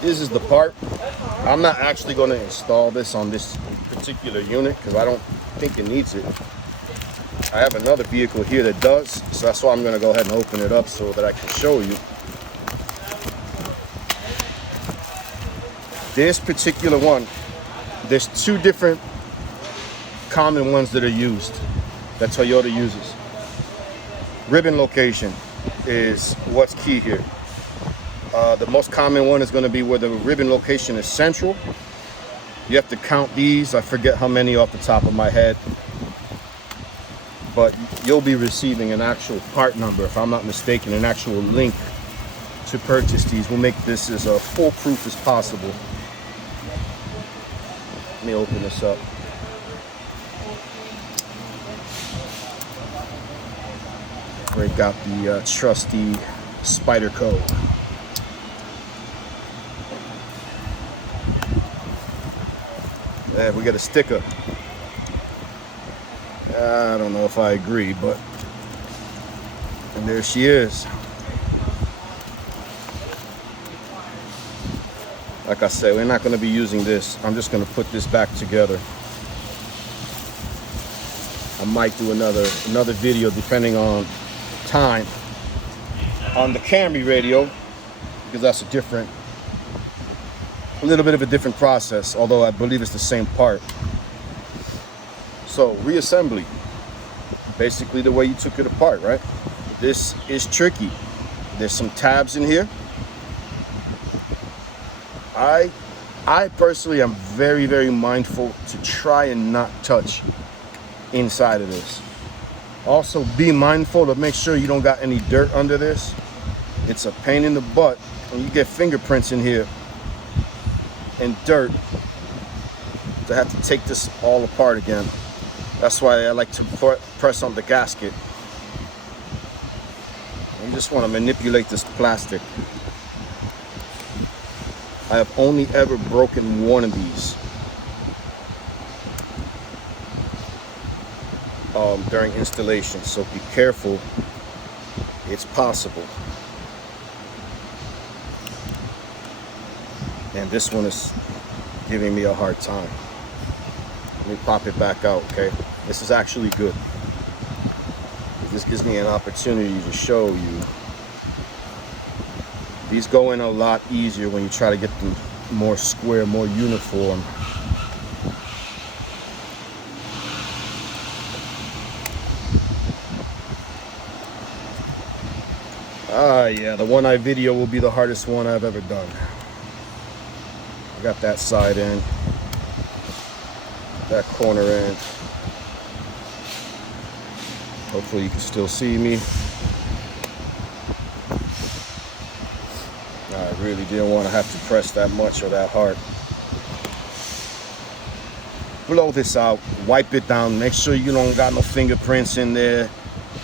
This is the part. I'm not actually going to install this on this particular unit because I don't think it needs it. I have another vehicle here that does, so that's why I'm going to go ahead and open it up so that I can show you. This particular one, there's two different common ones that are used, that Toyota uses. Ribbon location is what's key here. The most common one is going to be where the ribbon location is central. You have to count these. I forget how many off the top of my head. But you'll be receiving an actual part number, if I'm not mistaken, an actual link to purchase these. We'll make this as foolproof as possible. Let me open this up. Break out the trusty spider code. There, we got a sticker. I don't know if I agree, but and there she is. Like I said, we're not going to be using this. I'm just going to put this back together. I might do another video depending on time on the Camry radio, because that's a little bit of a different process, although I believe it's the same part. So reassembly, basically the way you took it apart, right? This is tricky. There's some tabs in here. I personally am very, very mindful to try and not touch inside of this. Also be mindful to make sure you don't got any dirt under this. It's a pain in the butt when you get fingerprints in here and dirt to have to take this all apart again. That's why I like to press on the gasket. You just want to manipulate this plastic. I have only ever broken one of these during installation, so be careful. It's possible. And this one is giving me a hard time. Let me pop it back out, okay? This is actually good. This gives me an opportunity to show you. These go in a lot easier when you try to get them more square, more uniform. Yeah, the one eye video will be the hardest one I've ever done. I got that side in, that corner in. Hopefully you can still see me. I really didn't want to have to press that much or that hard. Blow this out, wipe it down, make sure you don't got no fingerprints in there.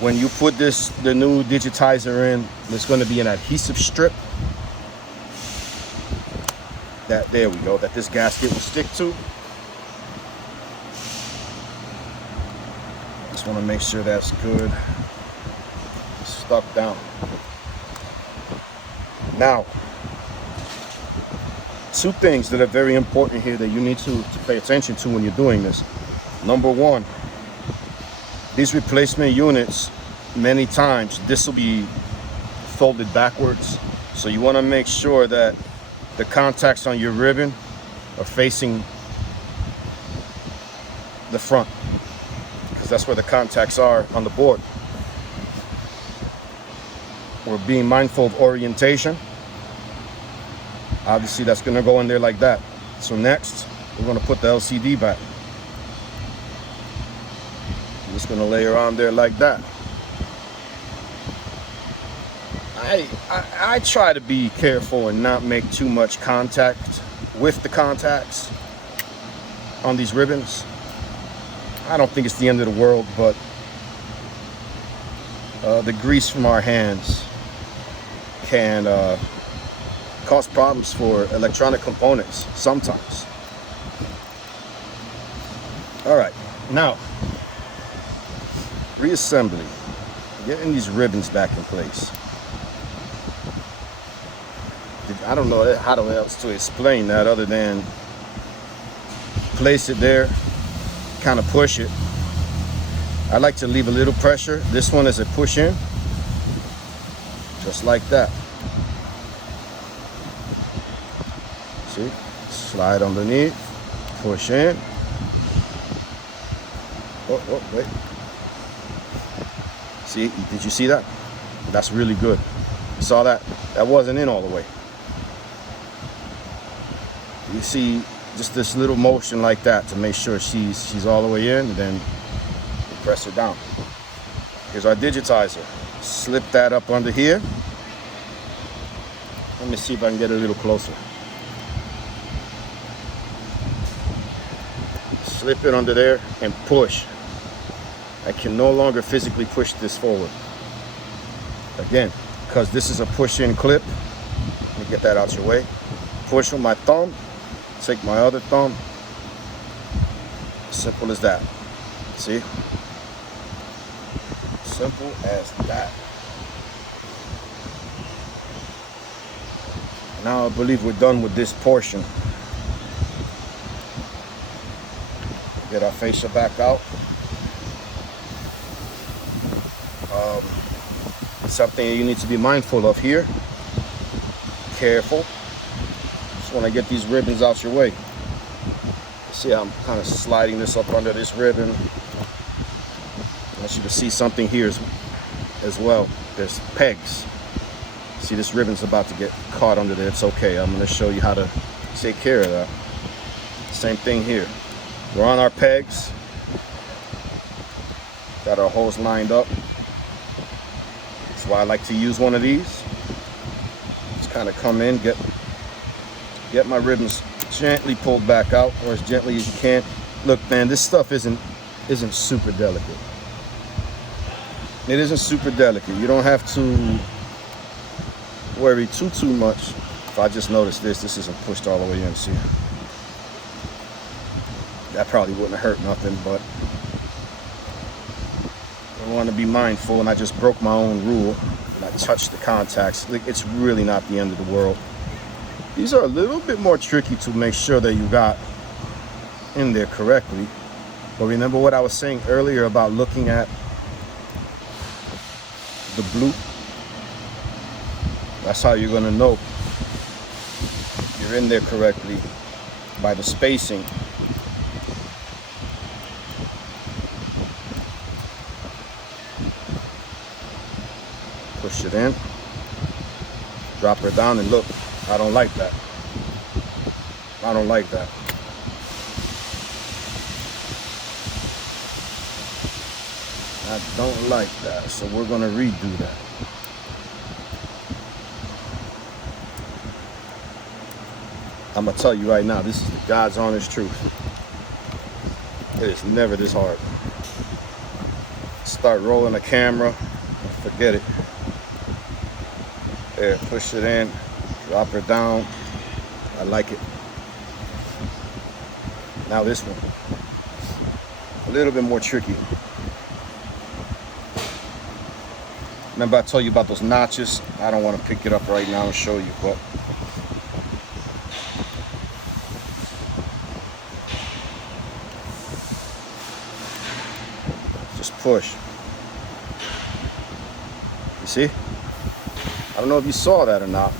When you put the new digitizer in, there's going to be an adhesive strip there we go, that this gasket will stick to. Just want to make sure that's good. It's stuck down. Now, two things that are very important here that you need to pay attention to when you're doing this. Number one, these replacement units, many times this will be folded backwards, so you want to make sure that the contacts on your ribbon are facing the front, because that's where the contacts are on the board. We're being mindful of orientation. Obviously that's going to go in there like that. So next we're going to put the LCD back. I'm just going to lay her on there like that. I try to be careful and not make too much contact with the contacts on these ribbons. I don't think it's the end of the world, but the grease from our hands can cause problems for electronic components sometimes. All right, now reassembly, getting these ribbons back in place. I don't know how else to explain that other than place it there, kind of push it. I like to leave a little pressure. This one is a push in, just like that. See, slide underneath, push in. Oh, wait. See, did you see that? That's really good. You saw that? That wasn't in all the way. You see just this little motion like that to make sure she's all the way in, and then you press her down. Here's our digitizer. Slip that up under here. Let me see if I can get a little closer. Slip it under there and push. I can no longer physically push this forward. Again, because this is a push-in clip. Let me get that out your way. Push with my thumb. Take my other thumb. Simple as that. See? Simple as that. Now I believe we're done with this portion. Get our fascia back out. Something you need to be mindful of here. Careful. Just want to get these ribbons out your way. See how I'm kind of sliding this up under this ribbon. I want you to see something here as well. There's pegs. See, this ribbon's about to get caught under there. It's okay. I'm going to show you how to take care of that. Same thing here. We're on our pegs. Got our holes lined up. That's why I like to use one of these. Just kind of come in, get my ribbons gently pulled back out, or as gently as you can. Look, man, this stuff isn't super delicate. It isn't super delicate. You don't have to worry too much. If I just noticed this isn't pushed all the way in. See, that probably wouldn't hurt nothing, but I want to be mindful, and I just broke my own rule and I touched the contacts. Like, it's really not the end of the world. These are a little bit more tricky to make sure that you got in there correctly. But remember what I was saying earlier about looking at the blue? That's how you're going to know you're in there correctly, by the spacing. Push it in, drop her down, and look, I don't like that. I don't like that. I don't like that, so we're gonna redo that. I'm gonna tell you right now, this is the God's honest truth. It is never this hard. Start rolling the camera, forget it. There, push it in, drop her down. I like it. Now this one, a little bit more tricky. Remember I told you about those notches? I don't want to pick it up right now and show you, but just push. You see? I don't know if you saw that or not.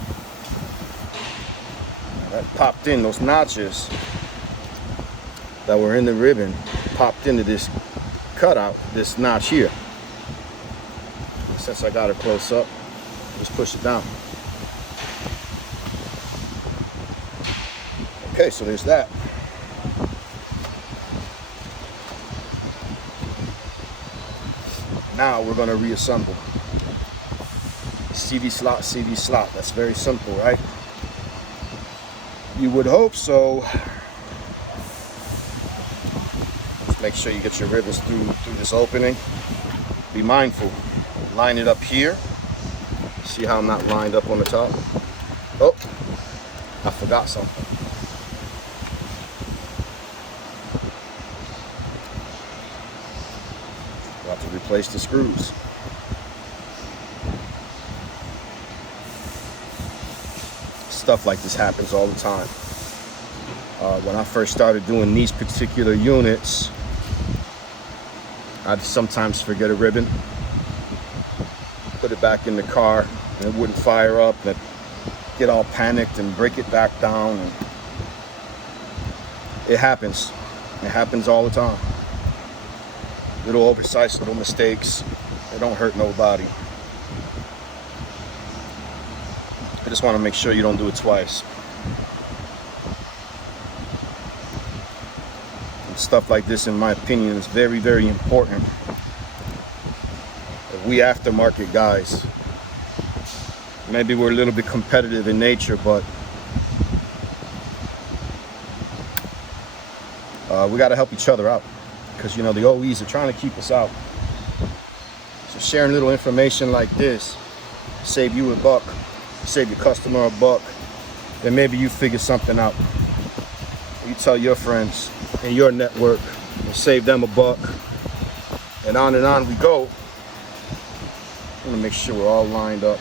That popped in, those notches that were in the ribbon popped into this cutout, this notch here. Since I got it close up, just push it down. Okay, so there's that. Now we're gonna reassemble. CV slot, CV slot. That's very simple, right? You would hope so. Just make sure you get your ribbons through this opening. Be mindful. Line it up here. See how I'm not lined up on the top? Oh, I forgot something. Got to replace the screws. Stuff like this happens all the time. When I first started doing these particular units, I'd sometimes forget a ribbon, put it back in the car, and it wouldn't fire up, and I'd get all panicked and break it back down. And it happens. It happens all the time. Little oversights, little mistakes. They don't hurt nobody. I just want to make sure you don't do it twice. And stuff like this, in my opinion, is very, very important. We aftermarket guys, maybe we're a little bit competitive in nature, but we got to help each other out, because you know the OEs are trying to keep us out. So sharing little information like this save you a buck, save your customer a buck, then maybe you figure something out. You tell your friends in your network and save them a buck, and on we go. I want to make sure we're all lined up.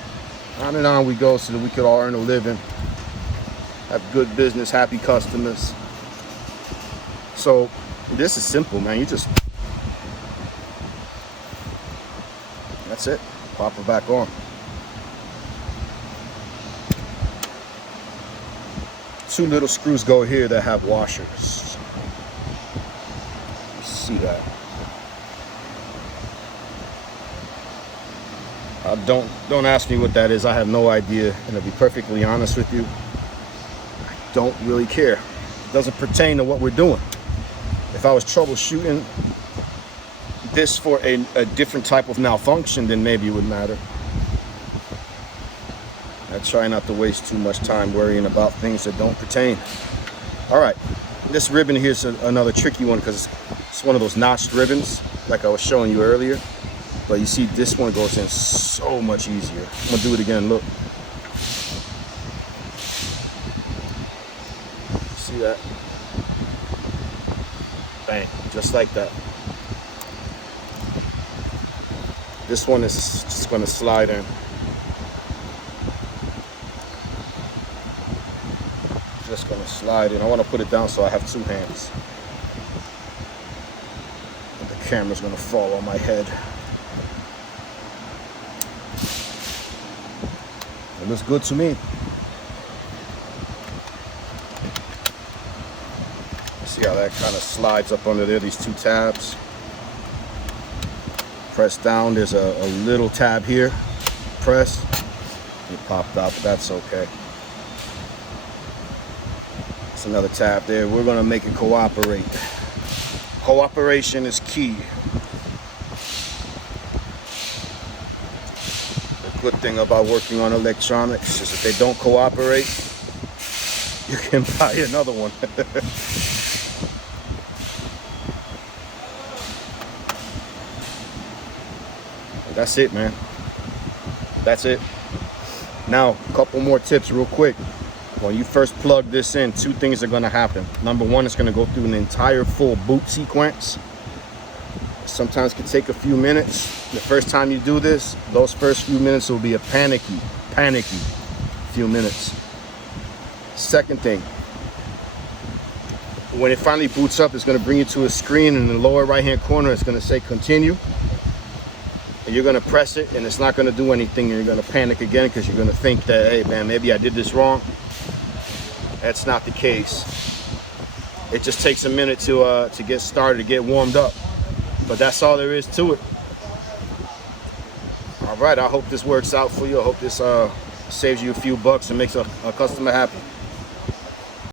On and on we go, so that we could all earn a living, have good business, happy customers. So this is simple, man. You just, that's it. Pop it back on. Two little screws go here that have washers. You see that? Don't ask me what that is. I have no idea, and to be perfectly honest with you, I don't really care. It doesn't pertain to what we're doing. If I was troubleshooting this for a different type of malfunction, then maybe it would matter. I try not to waste too much time worrying about things that don't pertain. All right, this ribbon here is another tricky one, because it's one of those notched ribbons like I was showing you earlier. But you see, this one goes in so much easier. I'm gonna do it again, look. See that? Bang, just like that. This one is just gonna slide in. Just gonna slide in. I wanna put it down so I have two hands. And the camera's gonna fall on my head. It looks good to me. See how that kind of slides up under there, these two tabs. Press down, there's a little tab here. Press, it popped out, but that's okay. It's another tab there. We're gonna make it cooperate. Cooperation is key. Good thing about working on electronics is if they don't cooperate, you can buy another one. That's it, man. That's it. Now, a couple more tips real quick. When you first plug this in, two things are going to happen. Number one, it's going to go through an entire full boot sequence. Sometimes it can take a few minutes. The first time you do this, those first few minutes will be a panicky few minutes. Second thing, when it finally boots up, it's going to bring you to a screen in the lower right hand corner. It's going to say continue, and you're going to press it, and it's not going to do anything, and you're going to panic again because you're going to think that, hey man, maybe I did this wrong. That's not the case. It just takes a minute to get started, to get warmed up. But that's all there is to it. All right, I hope this works out for you. I hope this saves you a few bucks and makes a customer happy.